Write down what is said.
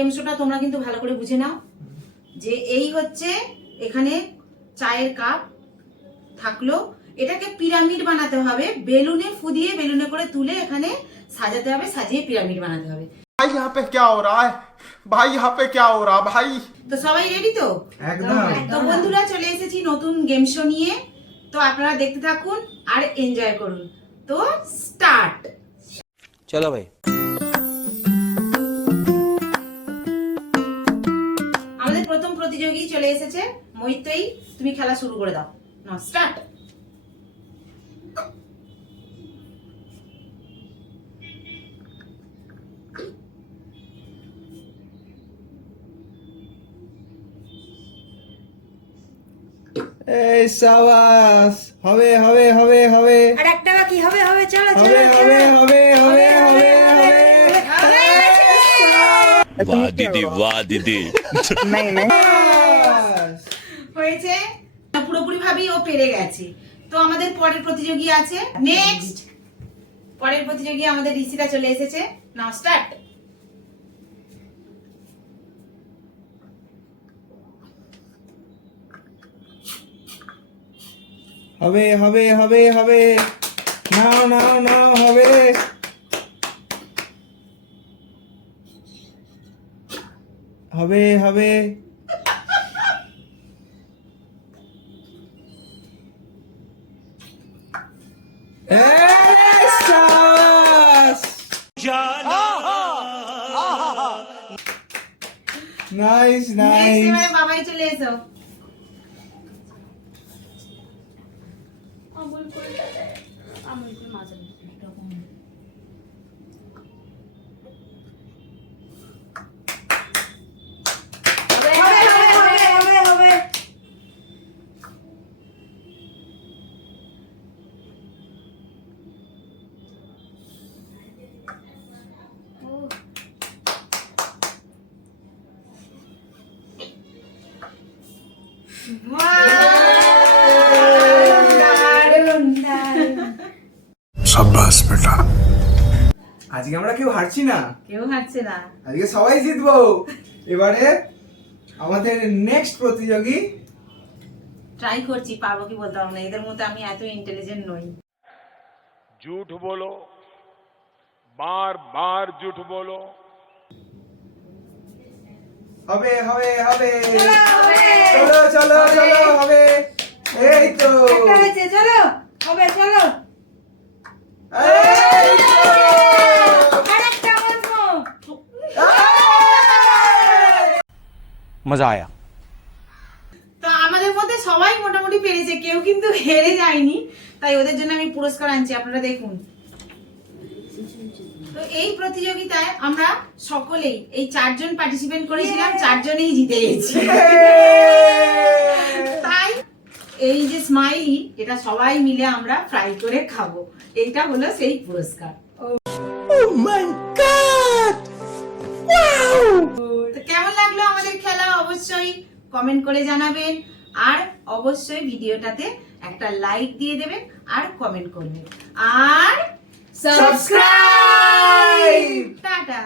Game শোটা তোমরা কিন্তু ভালো করে বুঝে নাও যে এই হচ্ছে এখানে চায়ের কাপ থাকলো, এটাকে পিরামিড বানাতে হবে, বেলুনে ফুদিয়ে বেলুনে করে তুলে এখানে সাজাতে হবে, সাজিয়ে পিরামিড বানাতে হবে। भाई यहाँ पे क्या हो रहा है भाई, यहाँ पे क्या हो रहा है भाई। তো সবাই রেডি তো? একদম। তো বন্ধুরা চলে এসেছি নতুন গেম শো নিয়ে, তো আপনারা দেখতে থাকুন আর এনজয় করুন। তো স্টার্ট। চলো ভাই। আমাদের প্রথম প্রতিযোগী চলে এসেছে, মৈত্রেয়ী, তুমি খেলা শুরু করে দাও। নাও স্টার্ট। এই সাবাস, হবে হবে হবে হবে আর একটা বাকি হবে হবে, চলো হবে চলো হবে হবে হবে হবে হবে। वाह दीदी वाह दीदी। হয়েছে, পুরোপুরি ভাবেই ও পেরে গেছে। তো আমাদের পরের প্রতিযোগী আছে, নেক্সট পরের প্রতিযোগী আমাদের ঋষিরা চলে এসেছে। নাও স্টার্ট। হবে হবে হবে হবে, নাও নাও নাও, হবে হবে হবে। এই সাবাস, নাইস নেক্সট নাইস। এবারে বাবাই চলে এসো। হবে হবে হবে হবে। সাব্বাস বেটা, আজকে আমরা কেউ হারছি না, কেউ হারছে না, আজকে সবাই জিতবো। এবারে আমাদের নেক্সট প্রতিযোগী, ট্রাই করছি পারবো কি বলতে পারবো না, এদের মধ্যে আমি এত ইন্টেলিজেন্ট নই। झूठ बोलो, बार बार झूठ बोलो। হবে হবে হবে, হবে। চলো চলো চলো, হবে। এই তো, একটা হয়েছে, চলো হবে, চলো এই তো। আর একটা অল্প। मजा आया। তো আমাদের মধ্যে সবাই মোটামুটি পেরেছে, কেউ কিন্তু হেরে যায়নি, তাই ওদের জন্য আমি পুরস্কার আনছি, আপনারা দেখুন। তো এই প্রতিযোগিতায় আমরা সকলেই এই 4 জন পার্টিসিপেট করেছিলাম, 4 জনেই জিতে গেছি। তাই এই যে স্মাইলি, এটা সবাই মিলে আমরা ফ্রাই করে খাবো, এইটা হলো সেই পুরস্কার। তো কেমন লাগলো আমাদের খেলা অবশ্যই কমেন্ট করে জানাবেন, আর অবশ্যই ভিডিওটাতে একটা লাইক দিয়ে দেবেন আর কমেন্ট করবেন, আর সাবস্ক্রাইব। টাটা।